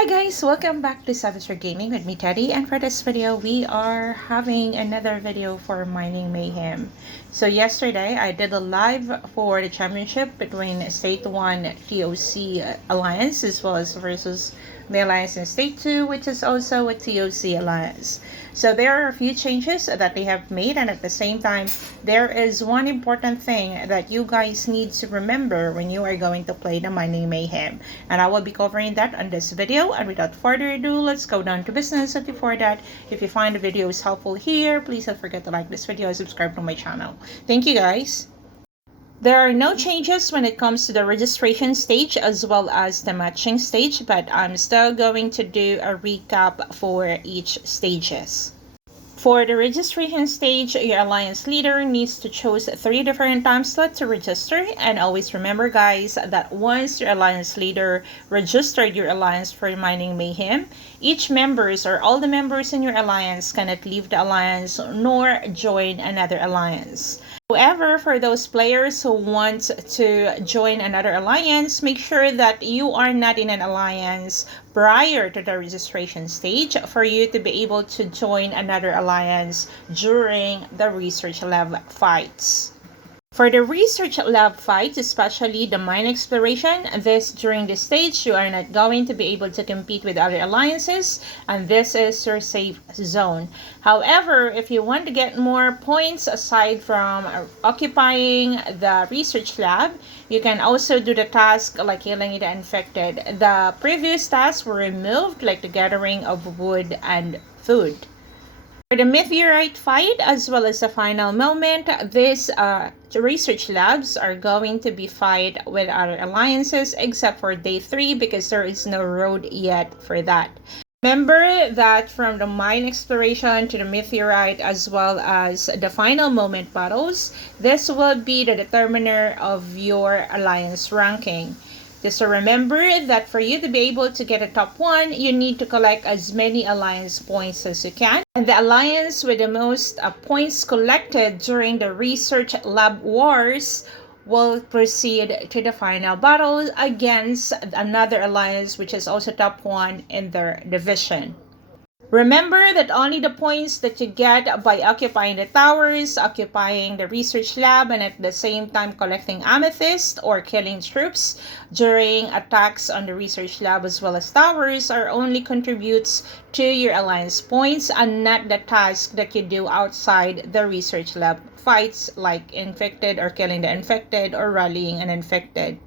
Hi guys, welcome back to Savagery with me Teddy, and for this video we are having another video for Mining Mayhem. So yesterday I did a live for the championship between State 1 TOC Alliance as well as versus the Alliance in State 2, which is also a TOC Alliance. So there are a few changes that they have made, and at the same time there is one important thing that you guys need to remember when you are going to play the Mining Mayhem, and I will be covering that on this video. And without further ado, let's go down to business. But before that, if you find the videos helpful here, please don't forget to like this video and subscribe to my channel. Thank you guys. There are no changes when it comes to the registration stage as well as the matching stage, but I'm still going to do a recap for each stages. For the registration stage, your alliance leader needs to choose 3 different time slots to register. And always remember guys that once your alliance leader registered your alliance for Mining Mayhem, each members or all the members in your alliance cannot leave the alliance nor join another alliance. However, for those players who want to join another alliance, make sure that you are not in an alliance prior to the registration stage for you to be able to join another alliance during the research lab fights. For the research lab fights, especially the mine exploration, during this stage you are not going to be able to compete with other alliances, and this is your safe zone. However, if you want to get more points aside from occupying the research lab, you can also do the task like killing the infected. The previous tasks were removed, like the gathering of wood and food. For the meteorite fight as well as the final moment, these research labs are going to be fight with other alliances except for day 3 because there is no road yet for that. Remember that from the mine exploration to the meteorite as well as the final moment battles, this will be the determiner of your alliance ranking. Just so remember that for you to be able to get a top 1, you need to collect as many alliance points as you can. And the alliance with the most points collected during the research lab wars will proceed to the final battle against another alliance which is also top 1 in their division. Remember that only the points that you get by occupying the towers, occupying the research lab, and at the same time collecting amethyst or killing troops during attacks on the research lab as well as towers are only contributes to your alliance points and not the task that you do outside the research lab fights like infected or killing the infected or rallying an infected.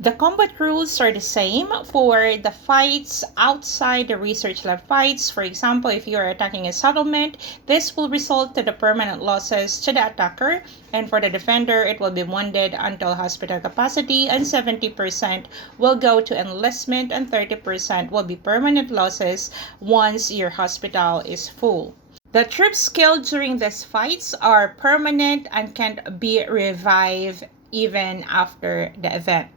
The combat rules are the same for the fights outside the research lab fights. For example, if you are attacking a settlement, this will result to the permanent losses to the attacker, and for the defender, it will be wounded until hospital capacity, and 70% will go to enlistment, and 30% will be permanent losses once your hospital is full. The troops killed during these fights are permanent and can't be revived even after the event.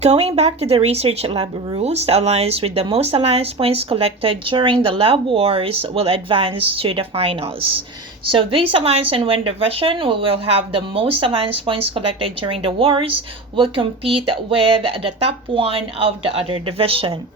Going back to the research lab rules, the alliance with the most alliance points collected during the lab wars will advance to the finals. So this alliance in one division will have the most alliance points collected during the wars will compete with the top 1 of the other division.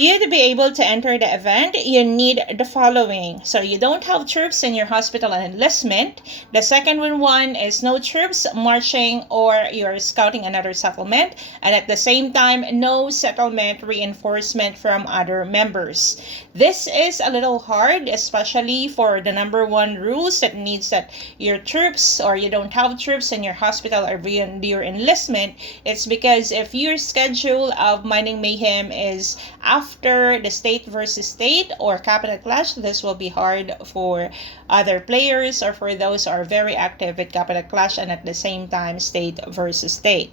For you to be able to enter the event, you need the following. So you don't have troops in your hospital and enlistment. The second one is no troops marching or you're scouting another settlement. And at the same time, no settlement reinforcement from other members. This is a little hard, especially for the number 1 rules that needs that your troops or you don't have troops in your hospital or in your enlistment. It's because if your schedule of Mining Mayhem is after the state versus state or capital clash, this will be hard for other players or for those who are very active with capital clash and at the same time state versus state.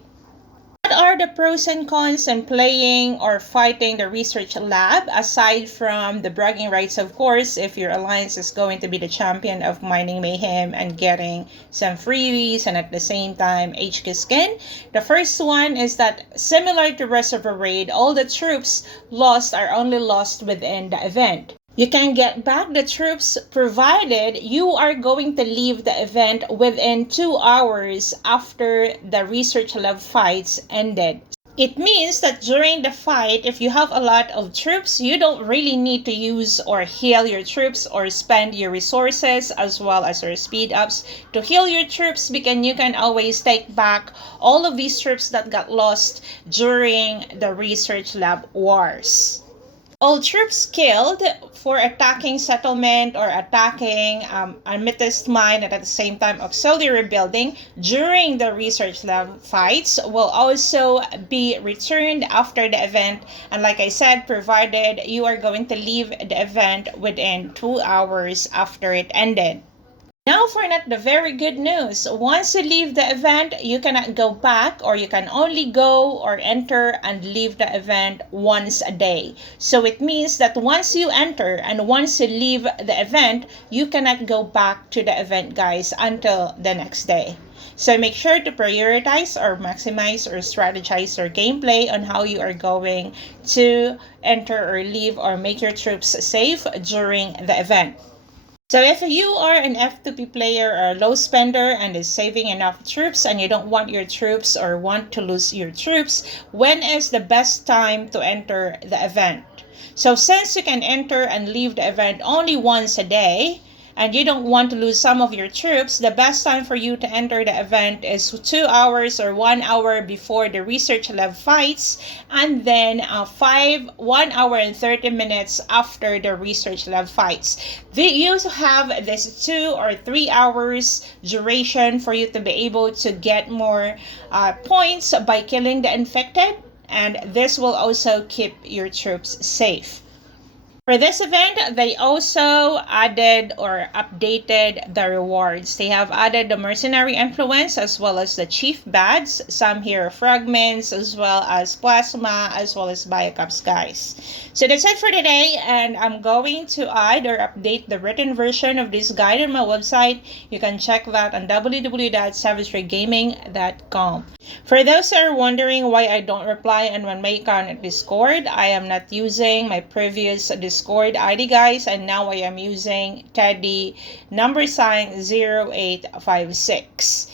What are the pros and cons in playing or fighting the research lab aside from the bragging rights? Of course, if your alliance is going to be the champion of Mining Mayhem and getting some freebies and at the same time HQ skin. The first one is that similar to rest of the raid, all the troops lost are only lost within the event. You can get back the troops provided you are going to leave the event within 2 hours after the research lab fights ended. It means that during the fight, if you have a lot of troops, you don't really need to use or heal your troops or spend your resources as well as your speed ups to heal your troops, because you can always take back all of these troops that got lost during the research lab wars. All troops killed for attacking settlement or attacking amethyst mine and at the same time auxiliary building during the research lab fights will also be returned after the event, and like I said, provided you are going to leave the event within 2 hours after it ended. Now for not the very good news. Once you leave the event, you cannot go back, or you can only go or enter and leave the event once a day. So it means that once you enter and once you leave the event, you cannot go back to the event, guys, until the next day. So make sure to prioritize or maximize or strategize your gameplay on how you are going to enter or leave or make your troops safe during the event. So if you are an F2P player or a low spender and is saving enough troops and you don't want your troops or want to lose your troops, when is the best time to enter the event? So since you can enter and leave the event only once a day, and you don't want to lose some of your troops, the best time for you to enter the event is 2 hours or 1 hour before the research lab fights, and then 1 hour and 30 minutes after the research lab fights. You have this 2 or 3 hours duration for you to be able to get more points by killing the infected, and this will also keep your troops safe. For this event, they also added or updated the rewards. They have added the mercenary influence as well as the chief badge, some hero fragments, as well as plasma, as well as biocaps, guys. So that's it for today, and I'm going to add or update the written version of this guide on my website. You can check that on www.savagerygaming.com. For those who are wondering why I don't reply on my account Discord, I am not using my previous Discord ID, guys, and now I am using Teddy #0856.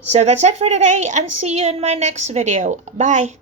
So that's it for today, and see you in my next video. Bye!